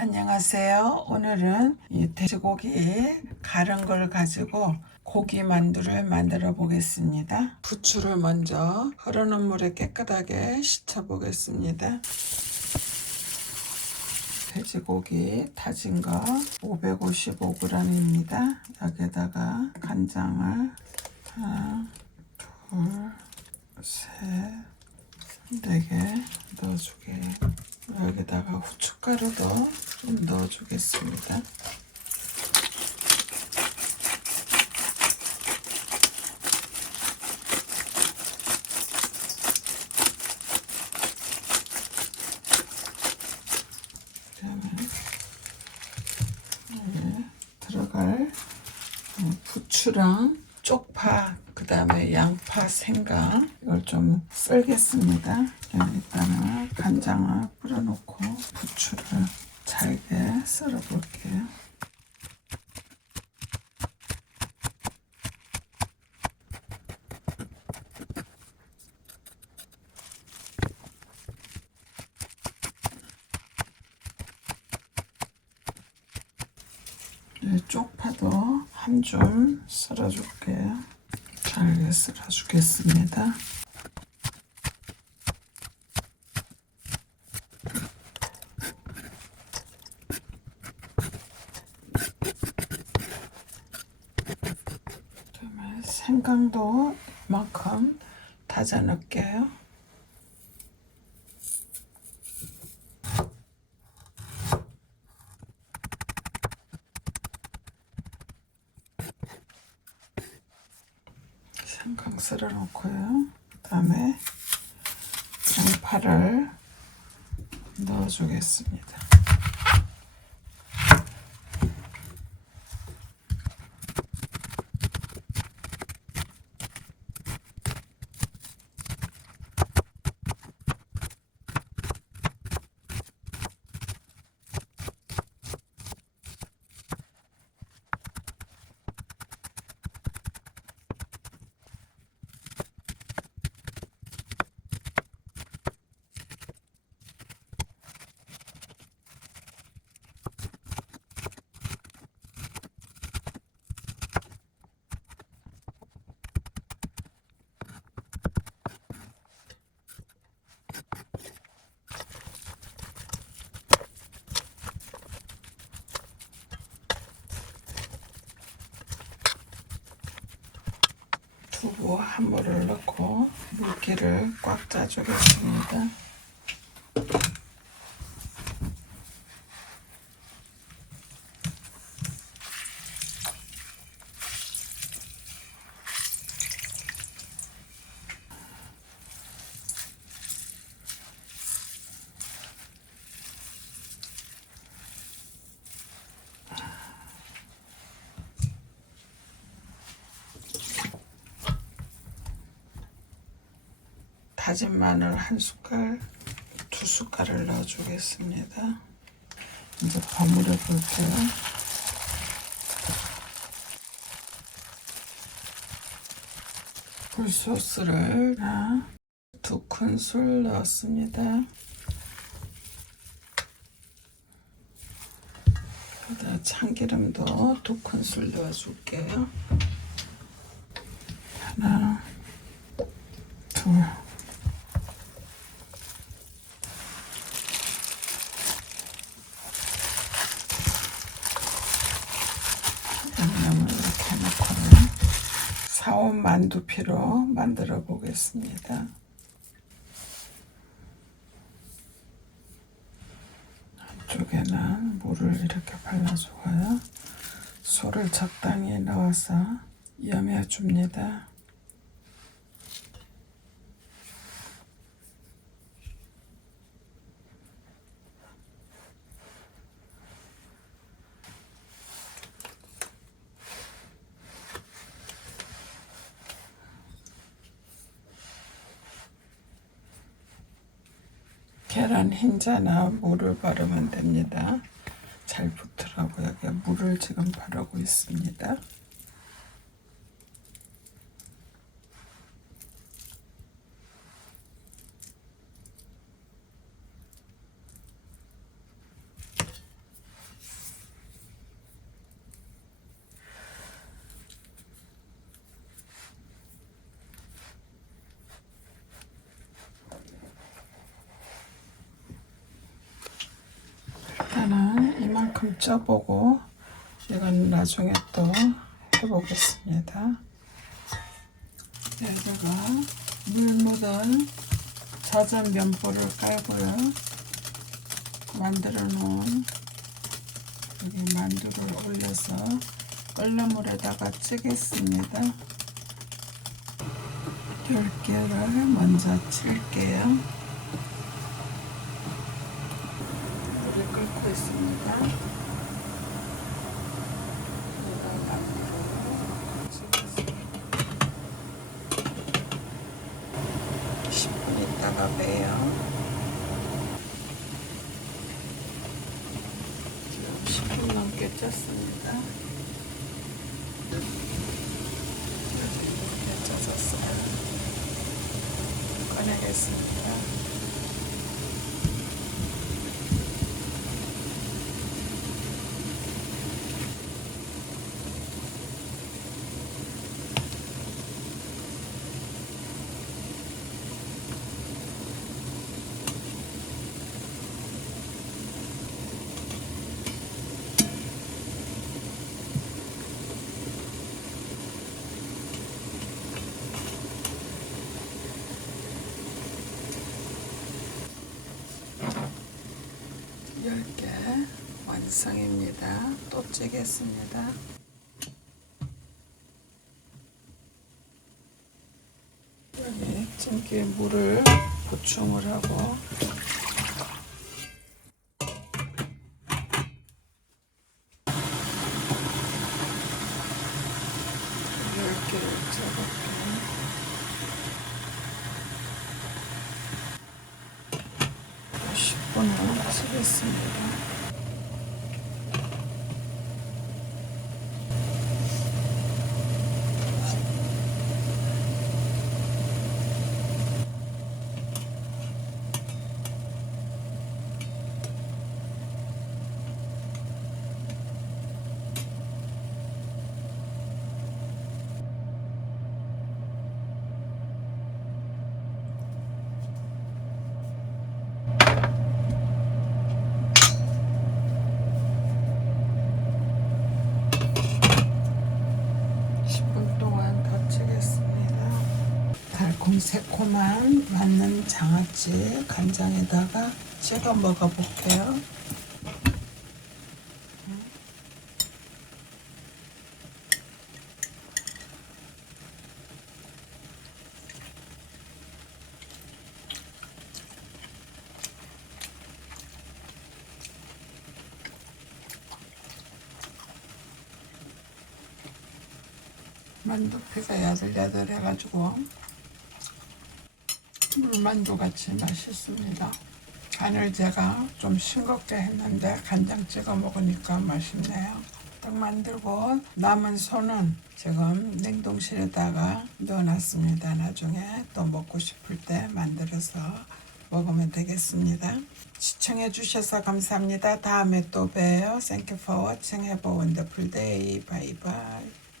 안녕하세요. 오늘은 이 돼지고기 가른 걸 가지고 고기 만두를 만들어 보겠습니다. 부추를 먼저 흐르는 물에 깨끗하게 씻어 보겠습니다. 돼지고기 다진 거 555g입니다. 여기다가 간장을 하나, 둘, 셋, 네개 넣어주게. 여기다가 후춧가루도 좀 넣어주겠습니다. 들어갈 어, 부추랑 쪽파 그 다음에 양파 생강 이걸 좀 썰겠습니다. 일단은 간장을 뿌려놓고 부추를 잘게 썰어볼게요. 이 쪽파도 한 줄 썰어줄게요. 잘게 썰어주겠습니다. 그다음에 생강도 이만큼 다져 넣을게요. 생강 썰어 놓고요. 그 다음에 양파를 넣어주겠습니다. 두부 한 물을 넣고 물기를 꽉 짜주겠습니다. 다진 마늘 한 숟갈, 두 숟갈을 넣어주겠습니다. 이제 버무려 볼게요. 굴소스를 두 큰술 넣었습니다. 참기름도 두 큰술 넣어줄게요. 하나, 둘. 양념을 이렇게 넣고는 사온 만 두피로 만들어 보겠습니다. 한쪽에는 물을 이렇게 발라주고요. 소를 적당히 넣어서 염해줍니다. 계란 흰자나 물을 바르면 됩니다. 잘 붙으라고 여기 물을 지금 바르고 있습니다. 이 만큼 쪄보고 이건 나중에 또 해보겠습니다. 여기다가 물 묻은 젖은 면보를 깔고요. 만들어 놓은 여기 만두를 올려서 끓는 물에다가 찌겠습니다. 들깨를 먼저 칠게요. 물이 끓고 있습니다. 여기다 만두를 찌겠습니다. 10분 있다가 봬요. 지금 10분 넘게 쪘습니다. 이렇게 쪄졌어요. 꺼내겠습니다. 열 개 완성입니다. 또 찌겠습니다. 여기 찜기에 물을 보충을 하고 열 개를 쪄볼게요. 또 10분을 찌겠습니다. 십 분 동안 더 찌겠습니다. 달콤 새콤한 맞는 장아찌 간장에다가 찍어 먹어볼게요. 만두피가 야들야들해가지고 물만두 같이 맛있습니다. 간을 제가 좀 싱겁게 했는데 간장 찍어 먹으니까 맛있네요. 딱 만들고 남은 손은 지금 냉동실에다가 넣어놨습니다. 나중에 또 먹고 싶을 때 만들어서 먹으면 되겠습니다. 시청해 주셔서 감사합니다. 다음에 또 봬요. Thank you for watching. Have a wonderful day. Bye bye.